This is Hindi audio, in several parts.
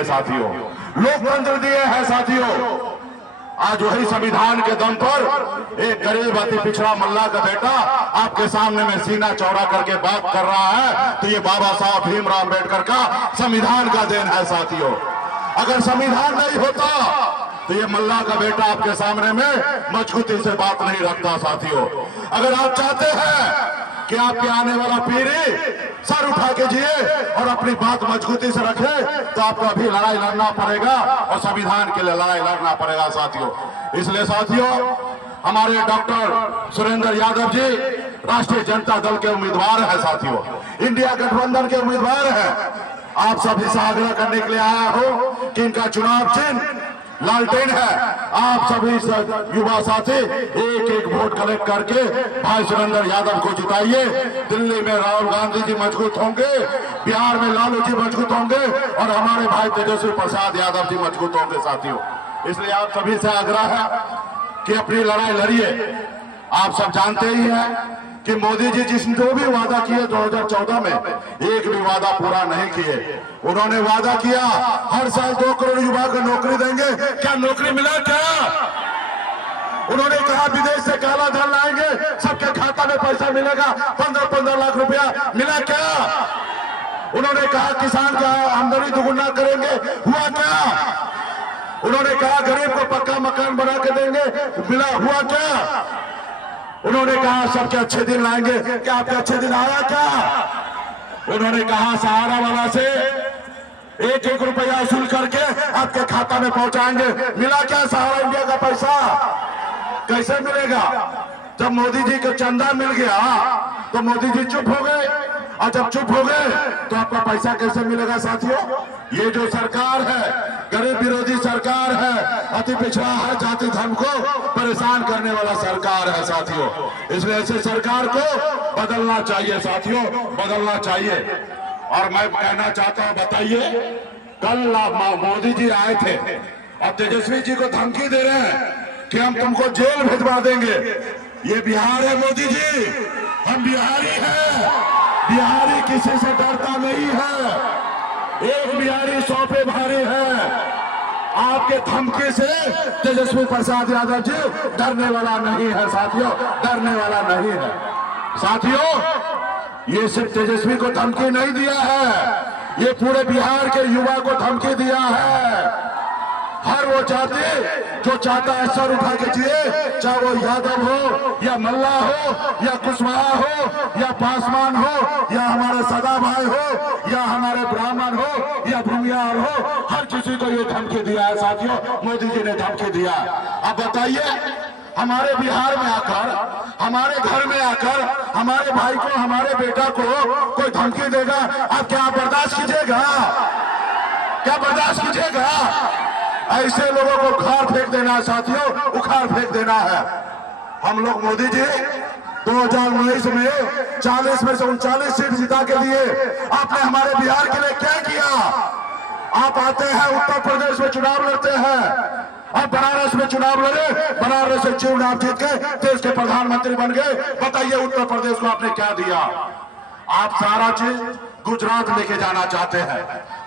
है साथियों, लोकतंत्र दिए हैं साथियों। आज वही संविधान के दम पर एक गरीब अति पिछड़ा मल्ला का बेटा आपके सामने में सीना चौड़ा करके बात कर रहा है, तो ये बाबा साहब भीमराव अम्बेडकर का संविधान का देन है साथियों। अगर संविधान नहीं होता तो ये मल्ला का बेटा आपके सामने में मजबूती से बात नहीं रखता साथियों। अगर आप चाहते हैं कि आपके आने वाला पीढ़ी सर उठा के जिए और अपनी बात मजबूती से रखे, तो आपको अभी लड़ाई लड़ना पड़ेगा और संविधान के लिए लड़ाई लड़ना पड़ेगा साथियों। इसलिए साथियों, हमारे डॉक्टर सुरेंद्र यादव जी राष्ट्रीय जनता दल के उम्मीदवार हैं साथियों, इंडिया गठबंधन के उम्मीदवार हैं। आप सभी से आग्रह करने के लिए आया हो कि इनका चुनाव चिन्ह लालटेन है। आप सभी युवा साथी एक एक वोट कलेक्ट करके भाई सुरेंद्र यादव को जिताइए। दिल्ली में राहुल गांधी जी मजबूत होंगे, बिहार में लालू जी मजबूत होंगे और हमारे भाई तेजस्वी प्रसाद यादव जी मजबूत होंगे साथियों। इसलिए आप सभी से आग्रह है कि अपनी लड़ाई लड़िए। आप सब जानते ही हैं कि मोदी जी जिस जो भी वादा किए 2014 में, एक भी वादा पूरा नहीं किए। उन्होंने वादा किया हर साल 2 करोड़ युवा को नौकरी देंगे, क्या नौकरी मिला क्या? उन्होंने कहा विदेश से काला धन लाएंगे, सबके खाता में पैसा मिलेगा, 15-15 लाख रुपया, मिला क्या? उन्होंने कहा किसान का आमदनी दुगुना करेंगे, हुआ क्या? उन्होंने कहा गरीब को पक्का मकान बना के देंगे, मिला, हुआ क्या? उन्होंने कहा सबके अच्छे दिन लाएंगे, क्या आपके अच्छे दिन आया क्या? उन्होंने कहा सहारा वाला से 1-1 रुपया वसूल करके आपके खाता में पहुंचाएंगे, मिला क्या सहारा इंडिया का पैसा? कैसे मिलेगा? जब मोदी जी को चंदा मिल गया तो मोदी जी चुप हो गए, और जब चुप हो गए तो आपका पैसा कैसे मिलेगा साथियों? ये जो सरकार है गरीब विरोधी सरकार है, अति पिछड़ा हर जाति धर्म को परेशान करने वाला सरकार है साथियों। इसलिए ऐसे सरकार को बदलना चाहिए साथियों, बदलना चाहिए। और मैं कहना चाहता हूं, बताइए, कल मोदी जी आए थे और तेजस्वी जी को धमकी दे रहे हैं कि हम तुमको जेल भिजवा देंगे। ये बिहार है मोदी जी, हम बिहारी हैं, बिहारी किसी से डरता नहीं है, एक बिहारी 100 पे भारी है। आपके धमकी से तेजस्वी प्रसाद यादव जी डरने वाला नहीं है साथियों, डरने वाला नहीं है साथियों। ये सिर्फ तेजस्वी को धमकी नहीं दिया है, ये पूरे बिहार के युवा को धमकी दिया है। हर वो जाति जो चाहता है सर उठा के जिए, चाहे वो यादव हो या मल्ला हो या कुशवाहा हो या पासवान हो या हमारे सदा भाई हो या हमारे ब्राह्मण हो या भूमियार हो, हर किसी को ये धमकी दिया है साथियों, मोदी जी ने धमकी दिया। अब बताइए, हमारे बिहार में आकर, हमारे घर में आकर हमारे भाई को, हमारे बेटा को कोई धमकी देगा, आप क्या बर्दाश्त कीजिएगा? क्या बर्दाश्त कीजिएगा? ऐसे लोगों को उखाड़ फेंक देना है साथियों, उखाड़ फेंक देना है। हम लोग मोदी जी 2019 में 40 में से 39 सीट जिता के दिए। आपने हमारे बिहार के लिए क्या किया? आप आते हैं उत्तर प्रदेश में चुनाव लड़ते हैं, आप बनारस में चुनाव लड़े, बनारस से चुनाव जीत के देश के प्रधानमंत्री बन गए। बताइए उत्तर प्रदेश को आपने क्या दिया? आप सारा चीज गुजरात लेके जाना चाहते हैं,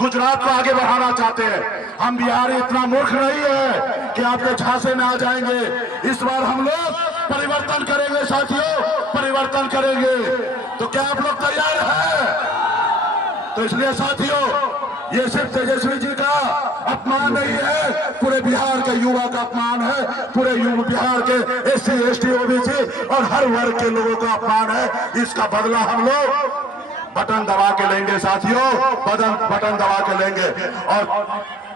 गुजरात को आगे बढ़ाना चाहते हैं। हम बिहारी इतना मूर्ख नहीं है कि आपके झांसे में आ जाएंगे। इस बार हम लोग परिवर्तन करेंगे साथियों, परिवर्तन करेंगे। तो क्या आप लोग तैयार हैं? तो इसलिए साथियों, ये सिर्फ तेजस्वी जी का अपमान नहीं है, पूरे बिहार के युवा का अपमान है, पूरे बिहार के SC ST OBC और हर वर्ग के लोगों का अपमान है। इसका बदला हम लोग बटन दबा के लेंगे साथियों, बटन दबा के लेंगे। और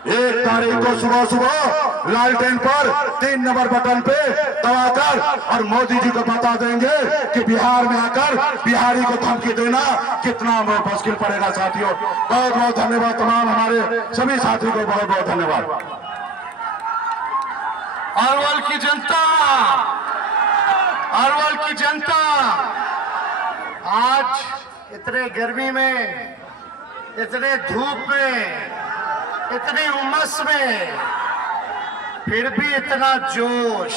1 तारीख को सुबह सुबह लालटेन पर 3 नंबर बटन पे दबाकर और मोदी जी को बता देंगे कि बिहार में आकर बिहारी को धमकी देना कितना मुश्किल पड़ेगा साथियों। बहुत बहुत धन्यवाद, तमाम हमारे सभी साथी को बहुत बहुत धन्यवाद। अरवल की जनता, अरवल की जनता, आज इतने गर्मी में, इतने धूप में, इतनी उमस में, फिर भी इतना जोश,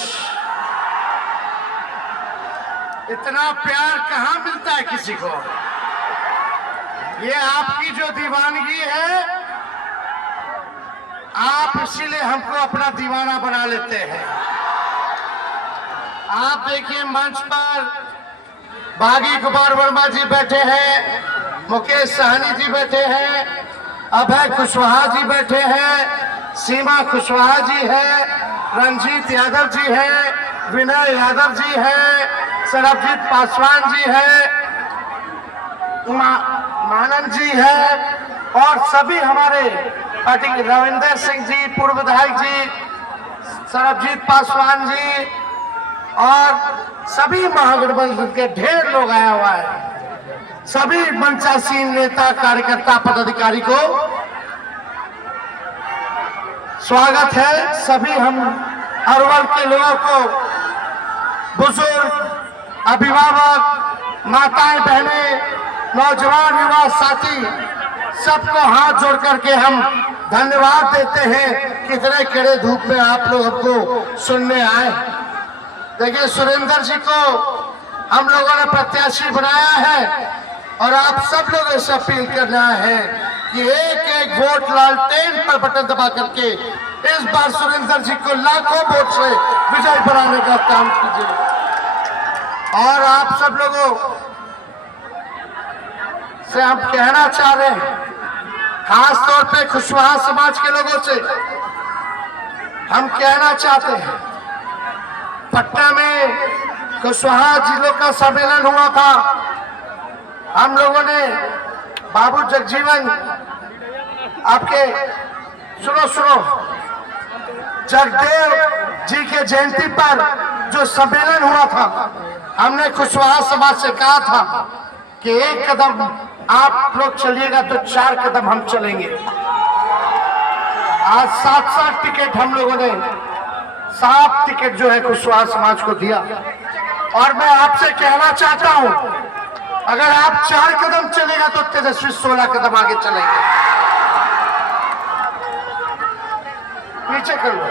इतना प्यार कहाँ मिलता है किसी को? ये आपकी जो दीवानगी है, आप इसीलिए हमको अपना दीवाना बना लेते हैं। आप देखिए मंच पर बागी कुमार वर्मा जी बैठे हैं, मुकेश सहनी जी बैठे हैं, अभय कुशवाहा जी बैठे हैं, सीमा कुशवाहा जी है, रंजीत यादव जी है, विनय यादव जी है, सरबजीत पासवान जी है, मानन जी है और सभी हमारे पार्टी के रविंदर सिंह जी, पूर्व विधायक जी, सरबजीत पासवान जी और सभी महागठबंधन के ढेर लोग आया हुआ है। सभी मंचासीन नेता कार्यकर्ता पदाधिकारी को स्वागत है। सभी हम अरवल के लोगों को, बुजुर्ग, अभिभावक, माताएं, बहनें, नौजवान, युवा साथी, सबको हाथ जोड़ करके हम धन्यवाद देते हैं। कितने कड़े धूप में आप लोग हमको सुनने आए। देखिए, सुरेंद्र जी को हम लोगों ने प्रत्याशी बनाया है और आप सब लोग ऐसे अपील करना है कि एक एक वोट लालटेन पर बटन दबा करके इस बार सुरेंद्र जी को लाखों वोट से विजय बनाने का काम कीजिए। और आप सब लोगों से हम कहना चाह रहे हैं, खास तौर पे कुशवाहा समाज के लोगों से हम कहना चाहते हैं, पटना में कुशवाहा जिलों का सम्मेलन हुआ था। हम लोगों ने बाबू जगजीवन, आपके सुनो जगदेव जी के जयंती पर जो सम्मेलन हुआ था, हमने कुशवाहा समाज से कहा था कि एक कदम आप लोग चलिएगा तो 4 कदम हम चलेंगे। आज 7-7 टिकट हम लोगों ने 7 टिकट जो है कुशवाहा समाज को दिया। और मैं आपसे कहना चाहता हूं, अगर आप 4 कदम चलेगा तो तेजस्वी 16 कदम आगे चलेंगे। पीछे कर लो,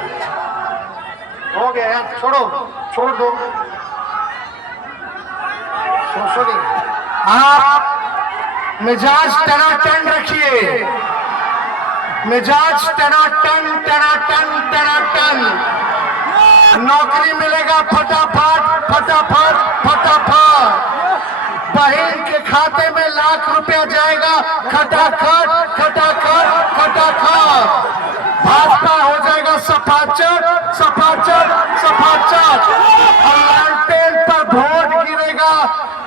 हो गया यार, छोड़ दो। आप मिजाज टनाटन रखिए, मिजाज टनाटन। नौकरी मिलेगा फटाफट। बहन के खाते में लाख रुपया जाएगा खटाखट। भाजपा हो जाएगा सफाचट। और लालटेन पर वोट गिरेगा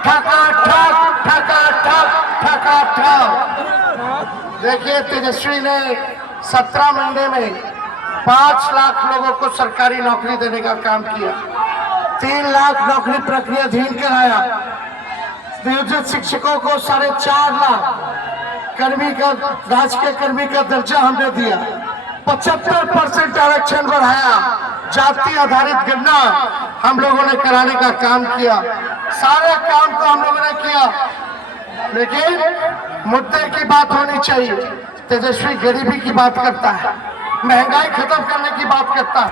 ठकाठक। देखिए, तेजस्वी ने 17 महीने में 5 लाख लोगों को सरकारी नौकरी देने का काम किया, 3 लाख नौकरी प्रक्रियाधीन कराया, नियोजित शिक्षकों को 4.5 लाख कर्मी का, राजकीय कर्मी का दर्जा हमने दिया, 75% आरक्षण बढ़ाया, जाति आधारित गणना हम लोगों ने कराने का काम किया। सारे काम को हम लोगों ने किया, लेकिन मुद्दे की बात होनी चाहिए। तेजस्वी गरीबी की बात करता है, महंगाई खत्म करने की बात करता है,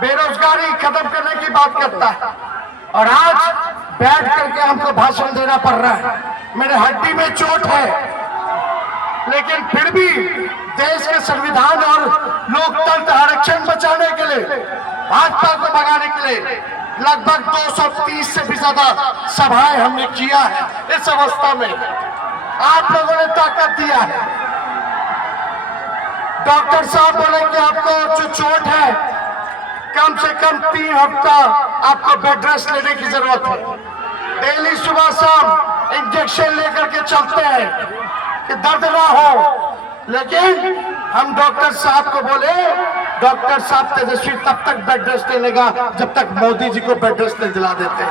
बेरोजगारी खत्म करने की बात करता है, और आज बैठ करके हमको भाषण देना पड़ रहा है। मेरे हड्डी में चोट है, लेकिन फिर भी देश के संविधान और लोकतंत्र आरक्षण बचाने के लिए, भाजपा को भगाने के लिए लगभग 230 से भी ज्यादा सभाएं हमने किया है। इस अवस्था में आप लोगों ने ताकत दिया है। डॉक्टर साहब बोले कि आपको जो चोट है, कम से कम 3 हफ्ता आपको बेड रेस्ट लेने की जरूरत है। डेली सुबह शाम इंजेक्शन लेकर के चलते हैं कि दर्द ना हो, लेकिन हम डॉक्टर साहब को बोले, डॉक्टर साहब तेजस्वी तब तक बेड रेस्ट नहीं लेगा जब तक मोदी जी को बेड रेस्ट नहीं दिला देते।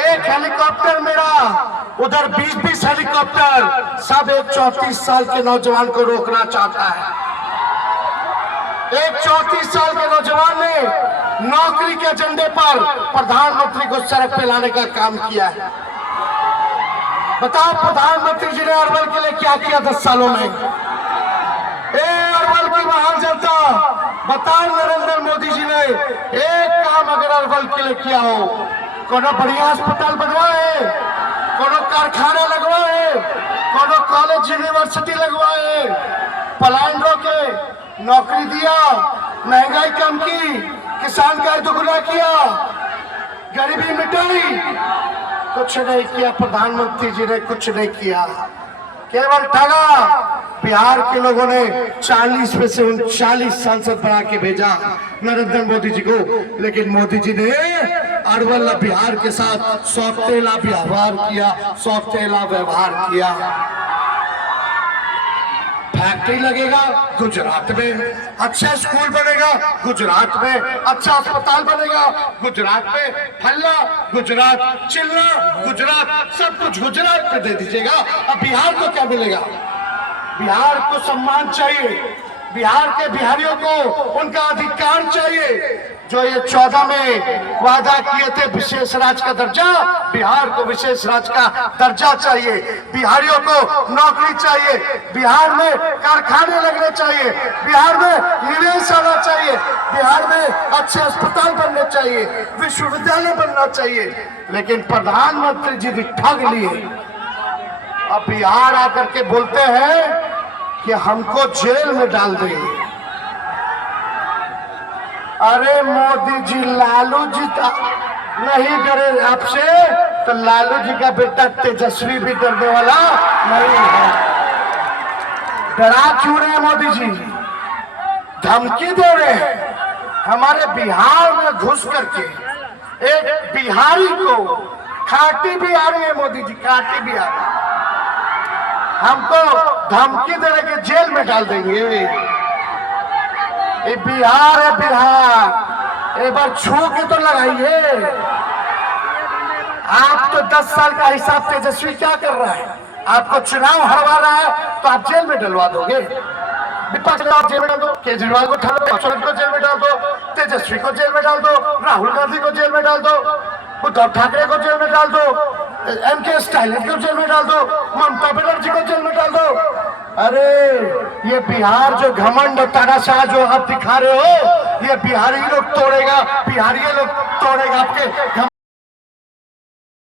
एक हेलीकॉप्टर मेरा, उधर 20-20 हेलीकॉप्टर, सब एक 34 साल के नौजवान को रोकना चाहता है। एक 34 साल के नौजवान ने नौकरी के एजेंडे पर प्रधानमंत्री को सड़क पे लाने का काम किया है। बताओ, प्रधानमंत्री जी ने अरवल के लिए क्या किया 10 सालों में? अरवल की महान जनता, बताओ, नरेंद्र मोदी जी ने एक काम अगर अरवल के लिए किया हो, कोनो बढ़िया अस्पताल बनवाए, कोनो कारखाना लगवाए, कोनो कॉलेज यूनिवर्सिटी लगवाए, पलायन रोके, नौकरी दिया, महंगाई कम की, किसान का दुगुना किया, गरीबी मिटाई। कुछ नहीं किया प्रधानमंत्री जी ने, कुछ नहीं किया, केवल ठगा। बिहार के लोगों ने 40 में से 39 सांसद बना के भेजा नरेंद्र मोदी जी को, लेकिन मोदी जी ने अरवल बिहार के साथ सौतेला व्यवहार किया, सौतेला व्यवहार किया। फैक्ट्री लगेगा गुजरात में, अच्छा स्कूल बनेगा गुजरात में, अच्छा अस्पताल बनेगा गुजरात में, फल्ला गुजरात, चिल्ला गुजरात, सब कुछ गुजरात में दे दीजिएगा। अब बिहार को क्या मिलेगा? बिहार को सम्मान चाहिए, बिहार के बिहारियों को उनका अधिकार चाहिए। जो ये 14 में वादा किए थे विशेष राज्य का दर्जा, बिहार को विशेष राज्य का दर्जा चाहिए, बिहारियों को नौकरी चाहिए, बिहार में कारखाने लगने चाहिए, बिहार में निवेश आना चाहिए, बिहार में अच्छे अस्पताल बनने चाहिए, विश्वविद्यालय बनना चाहिए। लेकिन प्रधानमंत्री जी भी ठग लिए। अब बिहार आकर के बोलते हैं कि हमको जेल में डाल देंगे। अरे मोदी जी, लालू जी नहीं डरे आपसे, तो लालू जी का बेटा तेजस्वी भी डरने वाला नहीं है। डरा क्यों रहे मोदी जी? धमकी दे रहे हैं। हमारे बिहार में घुस करके एक बिहारी को, खाटी भी आ रही है मोदी जी, खाटी भी आ रही है, हमको धमकी दे रहे कि जेल में डाल देंगे। ये बिहार है, बिहार, एक बार छू के तो लगाइए। आप तो 10 साल का हिसाब तेजस्वी क्या कर रहा है? आपको चुनाव हरवा रहा है तो आप जेल में डलवा दोगे। विपक्ष को जेल में डाल दो, केजरीवाल को ठहरो, को जेल में डाल दो, तेजस्वी को जेल में डाल दो, राहुल गांधी को जेल में डाल दो, उद्धव ठाकरे को जेल में डाल दो, एमके स्टालिन को जेल में डाल दो, ममता बनर्जी को जेल में डाल दो। अरे ये बिहार जो घमंड तानाशाह जो आप दिखा रहे हो, ये बिहारी लोग तोड़ेगा, बिहारी लोग तोड़ेगा आपके